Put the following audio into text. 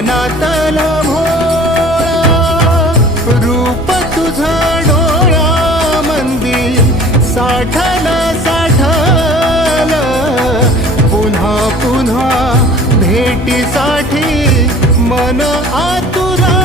मनातला भोळा रूप तुझं डोळ्यामंदी साठलं पुन्हा पुन्हा भेटीसाठी मन आतुरा